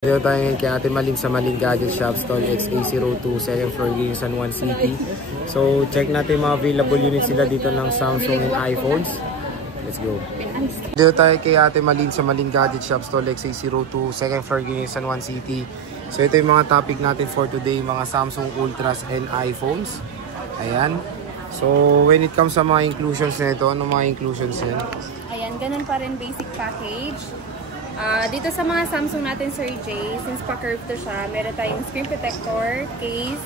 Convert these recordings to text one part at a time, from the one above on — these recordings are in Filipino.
Dito tayo ngayon kay Ate Malin sa Malin Gadget Shop, Stall XA02, 2nd floor, San Juan City. So, check natin mga available units sila dito ng Samsung and iPhones. Let's go. Dito tayo kay Ate Malin sa Malin Gadget Shop, Stall XA02, 2nd floor, San Juan City. So, ito yung mga topic natin for today, mga Samsung Ultras and iPhones. Ayan. So, when it comes sa mga inclusions nito, ano mga inclusions yan? Ayan, ganun pa rin basic package. Dito sa mga Samsung natin, Sir Jay, since pa-curve to siya, meron tayong screen protector, case,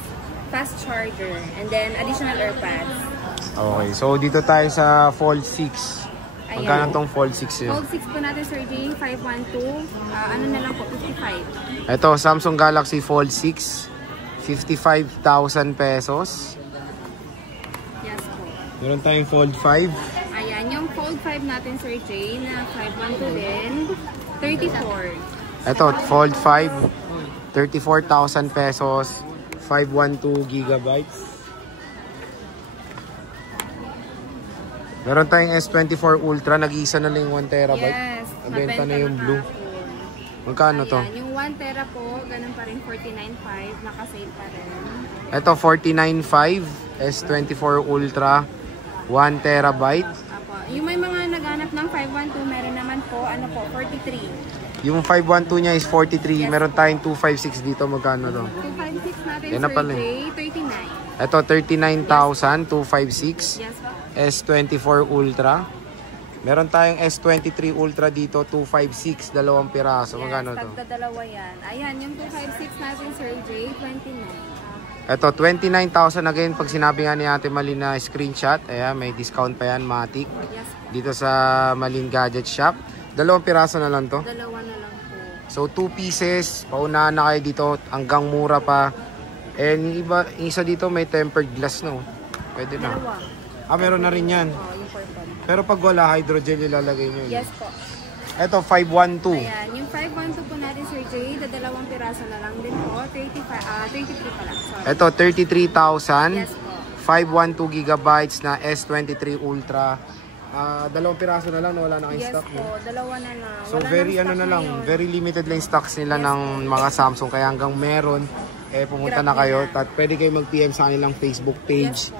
fast charger, and then additional AirPods. Okay, so dito tayo sa Fold 6. Magkano tong Fold 6 yun? Fold 6 po natin, Sir Jay, 512. Ano na lang po, 55. Ito, Samsung Galaxy Fold 6, 55,000 pesos. Yes po. Meron tayong Fold 5. Ayan, yung Fold 5 natin, Sir Jay, na 512 din, 34. Ito, Fold 5, 34,000 pesos, 512 gigabytes. Meron tayong S24 Ultra, nag-iisa na lang yung 1 terabyte. Yes, nabenta na yung blue. Magkano to? Yung 1 tera po, ganun pa rin, 49.5, nakasave pa rin. Ito, 49.5, S24 Ultra, 1 terabyte. Yung may mga naghanap ng 512, meron naman po, ano po, 43. Yung 512 niya is 43. Yes. Meron tayong 256 dito. Magkano to? 256 natin, yan Sir pala. Jay, 39. Ito, 39,000, 256. Yes po. S24 Ultra. Meron tayong S23 Ultra dito, 256. Dalawang piraso. Magkano to? Tagda dalawa yan. Ayan, yung 256 natin, Sir Jay, 29. Ito, 29,000 again. Pag sinabi nga ni Ate Malin na screenshot, ayan, may discount pa yan, Matic. Yes. Dito sa Malin Gadget Shop. Dalawang piraso na lang to. Dalawa na lang po. So, 2 pieces. Paunahan na kayo dito. Hanggang mura pa. And yung isa dito may tempered glass, no? Pwede na. Dalawa. Meron na rin yan. Yung purple. Pero pag wala, hydrogel ilalagay nyo. Yes po. Ito, 512. Ayan, yung 512 po natin, Sir Jay, dalawang piraso na lang din po. 33 pala. Sorry. Ito, 33,000. Yes po. 512 gigabytes na S23 Ultra. Dalawang piraso na lang, wala na kayong stock. Yes po, dalawa na lang. So, very ano na lang, very limited lang stocks nila ng mga Samsung. Kaya hanggang meron, pumunta na kayo. At pwede kayo mag-PM sa kanilang Facebook page.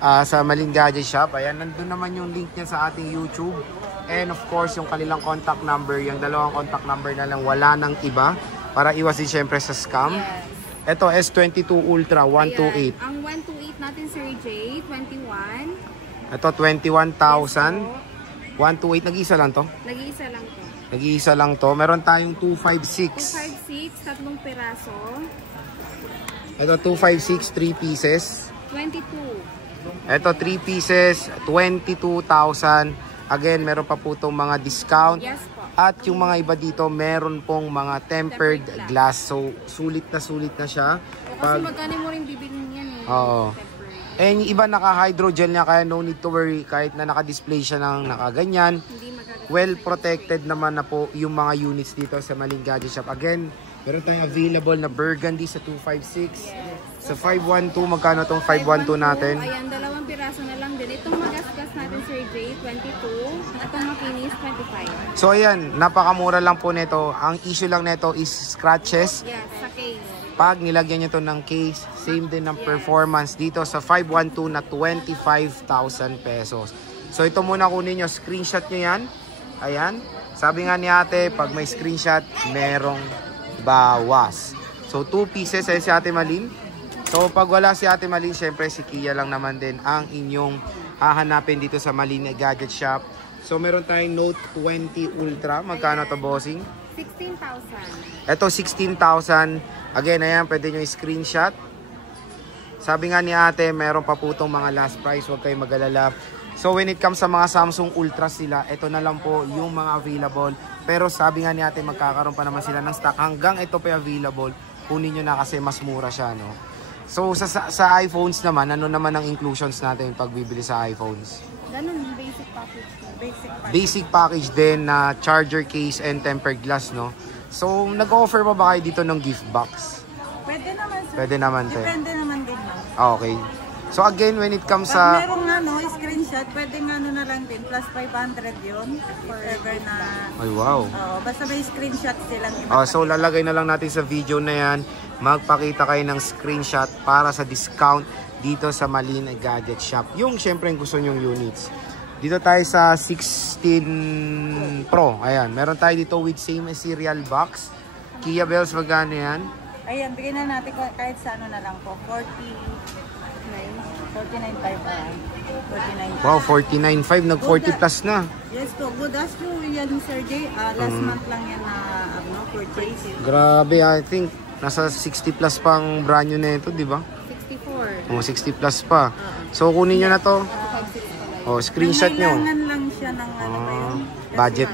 Sa Malin Gadget Shop. Ayan, nandun naman yung link niya sa ating YouTube. And of course, yung kanilang contact number, yung dalawang contact number na lang, wala nang iba. Para iwas din syempre sa scam. Yes. Ito, S22 Ultra, 128. Ayan, ang 128 natin, Sir Jay, 21. Ito, 21,000. 128, nag-iisa lang to? Nag-iisa lang to. Nag-iisa lang to. Meron tayong 256. 256, tatlong piraso. Ito, 256, 3 pieces. 22. Ito, 3 pieces, 22,000. Again, meron pa po itong mga discount. Yes po. At yung mga iba dito, meron pong mga tempered glass. So, sulit na siya. Kasi magkano mo rin bibilin yan eh. Oo. And yung iba naka-hydrogel niya, kaya no need to worry. Kahit na naka-display siya ng nakaganyan. Well protected naman na po yung mga units dito sa Malin Gadget Shop. Again, meron tayong available na burgundy sa 256. Yes. Sa 512, magkano itong 512 natin? Ayan, dalawang piraso na lang din. Itong magasgas natin, Sir Jay, 22. At itong makinis, 25. So ayan, napakamura lang po nito. Ang issue lang nito is scratches. Yes, sa case. Pag nilagyan nyo to ng case, same din ng performance dito sa 512 na 25,000 pesos. So ito muna kunin nyo, screenshot nyo yan. Ayan, sabi nga ni ate, pag may screenshot, merong bawas. So 2 pieces ay si Ate Malin. So pag wala si Ate Malin, syempre si Kia lang naman din ang inyong hahanapin dito sa Malin Gadget Shop. So meron tayong Note 20 Ultra. Magkano to, bossing? 16,000. Ito 16,000. Again, ayan, pwede nyo i-screenshot. Sabi nga ni ate, meron pa po itong mga last price. Huwag kayong mag-alala. So when it comes sa mga Samsung Ultra sila, ito na lang po yung mga available. Pero sabi nga ni ate, magkakaroon pa naman sila ng stock. Hanggang ito pa available, kunin nyo na kasi mas mura siya, no? So sa iPhones naman, ano naman ang inclusions natin pag bibili sa iPhones? Ganun, basic package. Basic package din na charger case and tempered glass, no? So nag-offer pa ba kayo dito ng gift box? Pwede naman, sir. Pwede naman, te. Depende naman din, no? Okay. So again, when it comes Pag sa... merong screenshot, pwedeng na lang din, plus 500 yun. Forever na... Ay, wow. Basta may screenshot silang So lalagay na lang natin sa video na yan. Magpakita kayo ng screenshot para sa discount dito sa Malin Gadget Shop. Yung syempre gusto nyong units. Dito tayo sa 16 Pro. Ayan, meron tayo dito with same serial box. Kia Bells, magkano yan? Ayan, bigyan na natin kahit sa na lang po. 49.5. Wow, 49.5. Nag 40 plus na. Yes po, good as po yan, Sir Jay. Last month lang yan na purchase. Grabe, I think nasa 60 plus pang brand new na ito, di ba? 64. 60 plus pa. So kunin nyo na to. Screenshot nyo. Kailangan lang siya ng ba yun? Budget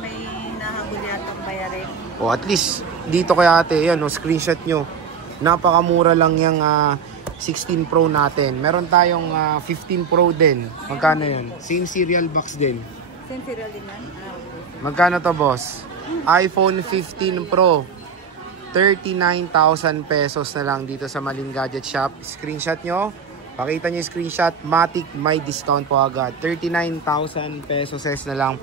may nahabol yatang bayarin. At least dito kay ate, yan, screenshot nyo. Napakamura lang yung 16 Pro natin. Meron tayong 15 Pro din. Magkano yun? Same serial box din. Same serial din yan? Magkano to, boss? iPhone 15 Pro. 39,000 pesos na lang dito sa Malin Gadget Shop. Screenshot nyo. Pakita nyo yung screenshot. Matic, may discount po agad. 39,000 pesos na lang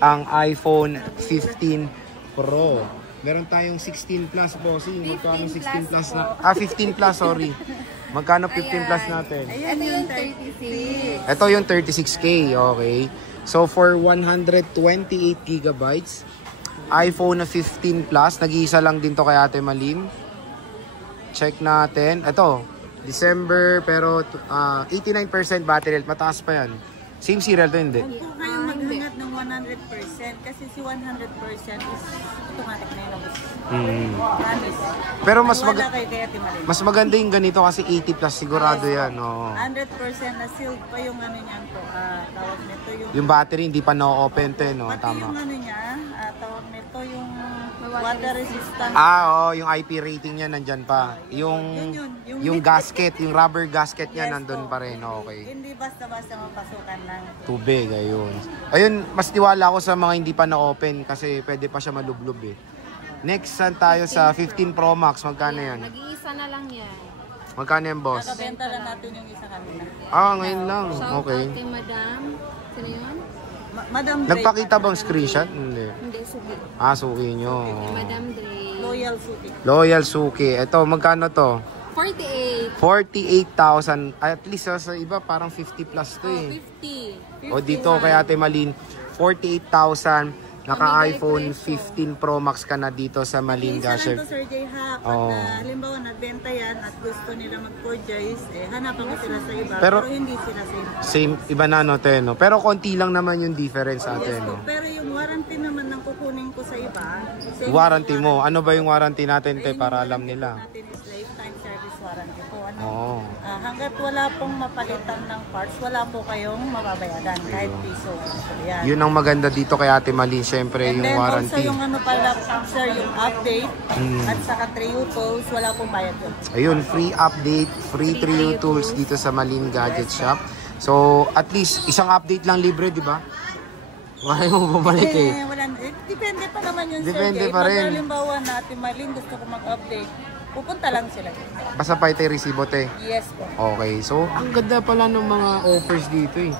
ang iPhone 15 Pro. Meron tayong 16 plus, bossing. Magkano 16 plus na? 15 plus, sorry. Magkano 15 plus natin? Ayan yung 36. Ito yung 36K, okay. So, for 128 gigabytes, iPhone na 15 plus, nag-iisa lang din to kay Ate Malin. Check natin. Ito, December, pero 89% battery health. Mataas pa yan. Same serial to, hindi? Huwag po kayong maghangat ng 100% kasi si 100% is automatic na yun. Promise. Pero Wala kay Ate Malin. mas maganda yung ganito kasi 80 plus sigurado yan. 100% na sealed pa yung niyan po. Tawag nito Yung battery hindi pa na-open to, no? Pati Tama. yung niya, tawag nito yung water resistant. Yung IP rating niya nandyan pa. Yung Yun. gasket, yung rubber gasket niya Yes, nandun po. pa rin. Okay. Hindi basta-basta mapasukan lang. Tubig, ayun. Ayun, mas tiwala ako sa mga hindi pa na-open kasi pwede pa siya malublob eh. Next, saan tayo sa 15 Pro Max? Magkano yan? Nag-iisa na lang yan. Magkano yan, boss? Nakabenta lang natin yung isa kanina. Ngayon lang. Shout Okay. out kay Madam. Sino yun? Madam Dre. Nagpakita bang screenshot? Hindi. Hindi, Sugi. Suki nyo. Madam Dre. Loyal Suki. Loyal Suki. Ito, magkano to? 48. 48,000. At least sa iba, parang 50 plus to eh. 50. O dito kay Ate Malin, 48,000. Naka-iPhone 15 Pro Max ka na dito sa Malin Isa Gadget. lang to, Sir Jay, ha? Pag halimbawa nagbenta yan at gusto nila mag-purchase, hanapan ko sila sa iba. Pero hindi sila Same, iba na no, te, no? Pero konti lang naman yung difference ate, Yes po, no? pero yung warranty naman ng kukunin ko sa iba. same Warranty mo. Ano ba yung warranty natin, te, Ayun, para yung alam warranty nila? po natin is lifetime service warranty po. Oo. Hanggat wala pong mapalitan ng parts, wala po kayong mababayaran kahit piso. So, yan. Yun ang maganda dito kay Ate Malin, syempre And yung then warranty. also yung pala, sir, yung update at saka 3U tools, wala pong bayad yun. Ayun, free update, free 3U tools dito sa Malin Gadget Shop. So, at least, isang update lang libre, di ba? Wala mo bumalik eh. Depende pa naman yun, Depende sir. pa rin. Pag halimbawa natin, Malin, gusto ko mag-update, pupunta lang sila. Basta pa ito yung resibo, te. Yes po. Okay, so ang ganda pala ng mga offers dito eh.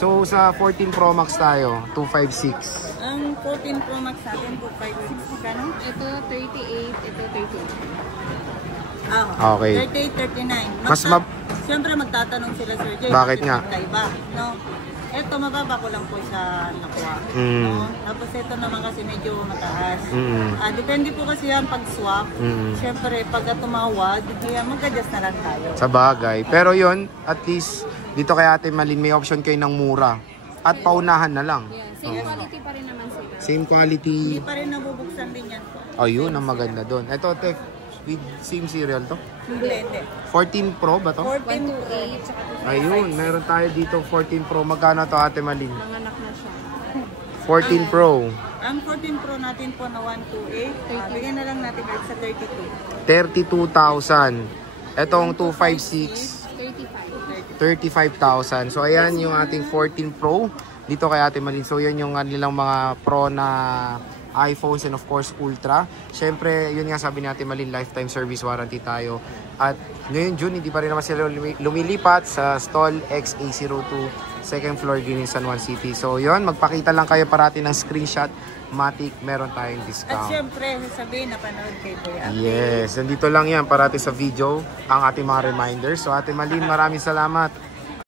So sa 14 Pro Max tayo, 256. Ang 14 Pro Max natin, 256, magkano? Ito 38, ito 38. Okay. 38, 39. Siyempre magtatanong sila, Sir Jay. Bakit nga? Magkaiba, no? Ito, mababa ko lang po siya nakuha. Mm. No? Tapos ito naman kasi medyo mataas. Mm. Depende po kasi yan pag swap. Siyempre, pag tumawad, mag-adjust na lang tayo. Sa bagay. Pero yon at least dito kay Ate Malin may option kayo ng mura. At paunahan na lang. Yan. Same quality pa rin naman sila. Same quality. Hindi pa rin nabubuksan din yan po. Yun ang maganda doon. Ito, te, with same serial to. Blende. 14 Pro ba to? 14 Pro. 128, tsaka Ayun, meron tayo dito 14 Pro. Magkano to, Ate Malin? nanganak na siya. 14 Pro. Ang 14 Pro natin po na 128, bigyan na lang natin kahit sa 32,000. Etong 256, 35,000. So ayan yung ating 14 Pro dito kay Ate Malin. So yan yung kanilang mga Pro na iPhones, and of course Ultra. Syempre, yun nga sabi natin, Malin, lifetime service warranty tayo. At ngayon June, hindi pa rin naman sila lumilipat sa stall XA02, second floor din in San Juan City. So yun, magpakita lang kayo parati ng screenshot, matik, meron tayong At discount. syempre, sasabihin, napanood kay Kuya Ate. Yes, nandito lang yan parati sa video ang ating mga reminders. So Ate Malin, maraming salamat.